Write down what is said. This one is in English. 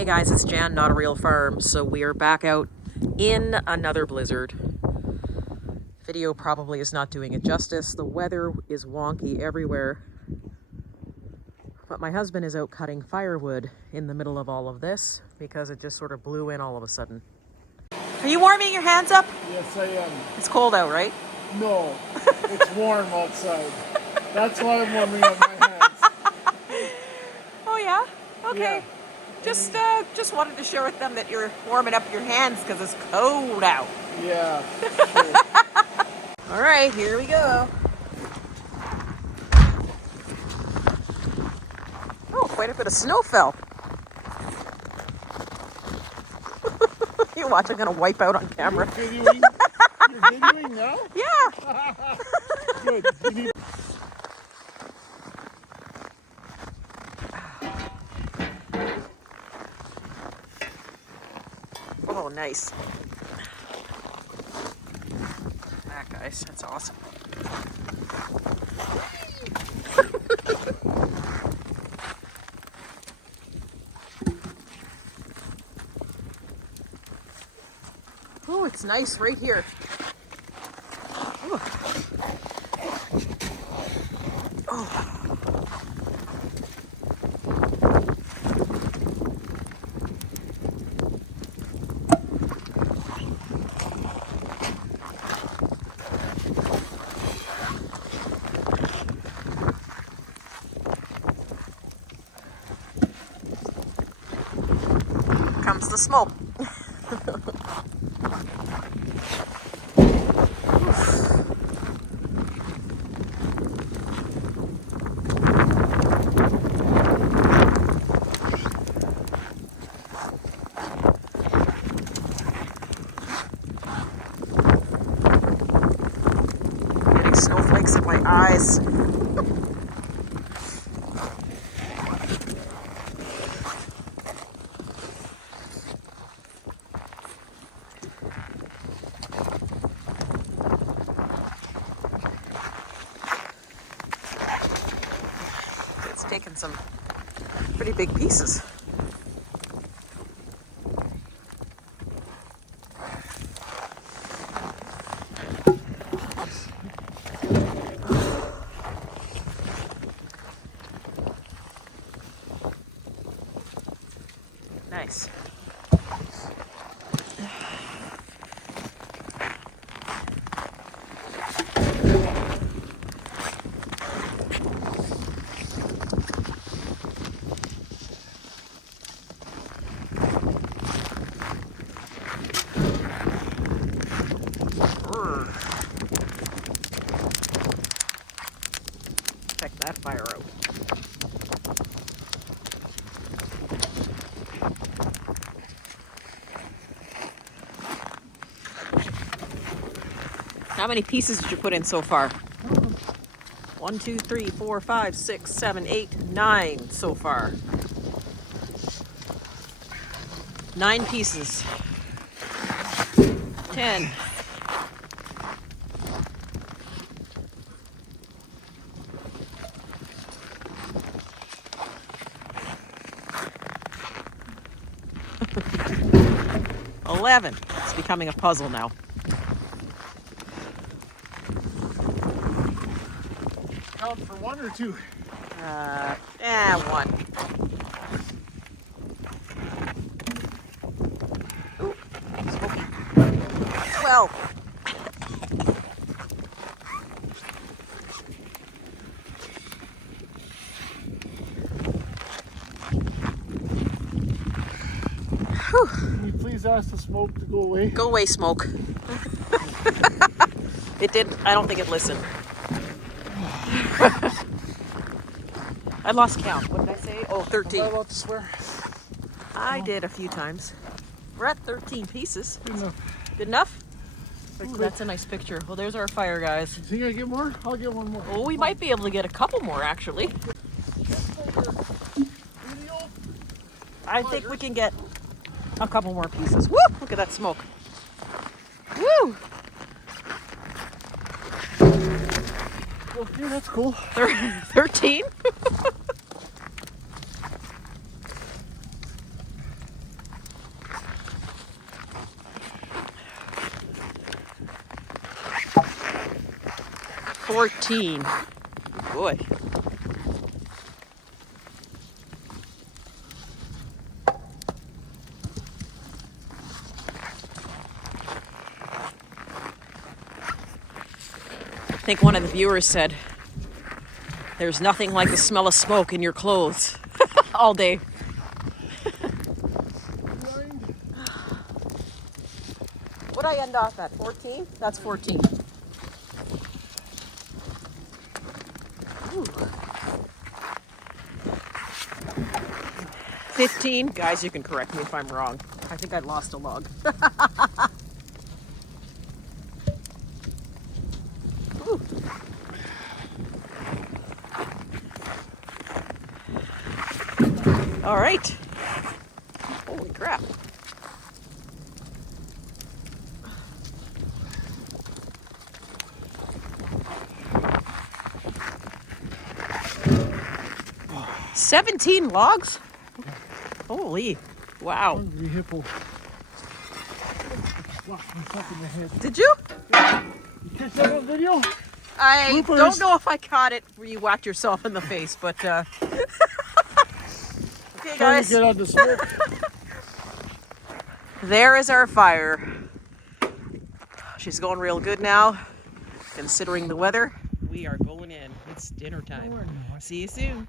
Hey guys, it's Jan, Not a Real Farm. So we are back out in another blizzard. Video probably is not doing it justice. The weather is wonky everywhere. But my husband is out cutting firewood in the middle of all of this because it just sort of blew in all of a sudden. Are you warming your hands up? Yes, I am. It's cold out, right? No, it's warm outside. That's why I'm warming up my hands. Oh yeah? Okay. Yeah. Just wanted to share with them that you're warming up your hands because it's cold out. Yeah, sure. All right, here we go. Oh, quite a bit of snow fell. You watch, I'm gonna wipe out on camera. You're videoing now? Yeah. Good. You need... Oh, nice. That, guys, that's awesome. Oh, it's nice right here. Ooh. Oh. Comes the smoke. Getting snowflakes in my eyes. It's taken some pretty big pieces. Nice. Check that fire out. How many pieces did you put in so far? 1, 2, 3, 4, 5, 6, 7, 8, 9 so far. 9 pieces. 10. $11. It's becoming a puzzle now. Count for 1 or 2? 1. Ooh, smoky. 12. Whew. Can you please ask the smoke to go away? Go away, smoke. It did. I don't think it listened. I lost count. What did I say? Oh, 13. Am I allowed to swear? I did a few times. We're at 13 pieces. Good enough. Good enough? Ooh, that's a nice picture. Well, there's our fire, guys. Think I get more? I'll get one more. Oh, we might be able to get a couple more, actually. I think we can get a couple more pieces. Woo! Look at that smoke. Woo! Okay, that's cool. 13? 14. Boy. I think one of the viewers said, there's nothing like the smell of smoke in your clothes all day. What'd I end off at? 14? That's 14. Ooh. 15. Guys, you can correct me if I'm wrong. I think I lost a log. Ooh. All right. Holy crap. Oh. 17 logs? Holy. Wow. Hungry hippo. Slapped myself in the head. Did you? You catch that on video? I Bloopers. don't know if I caught it where you whacked yourself in the face, but okay, Trying guys. to get out the smoke. There is our fire. She's going real good now, considering the weather. We are going in. It's dinner time. See you soon.